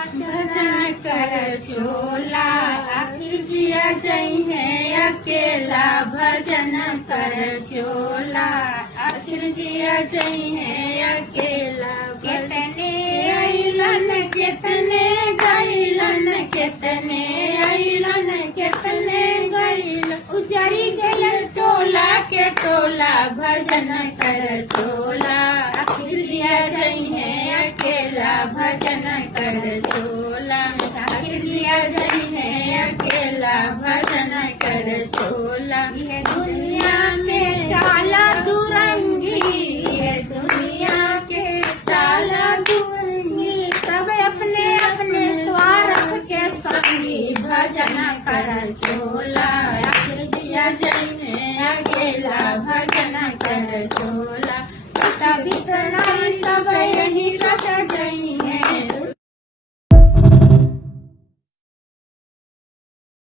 भजन कर चोला आखिर जिया जई है अकेला भजन कर चोला आखिर जिया जई है अकेला कितने अइलन कितने गइलन कितने अइलन कितने गइल उजड़ी गयल टोला के टोला भजन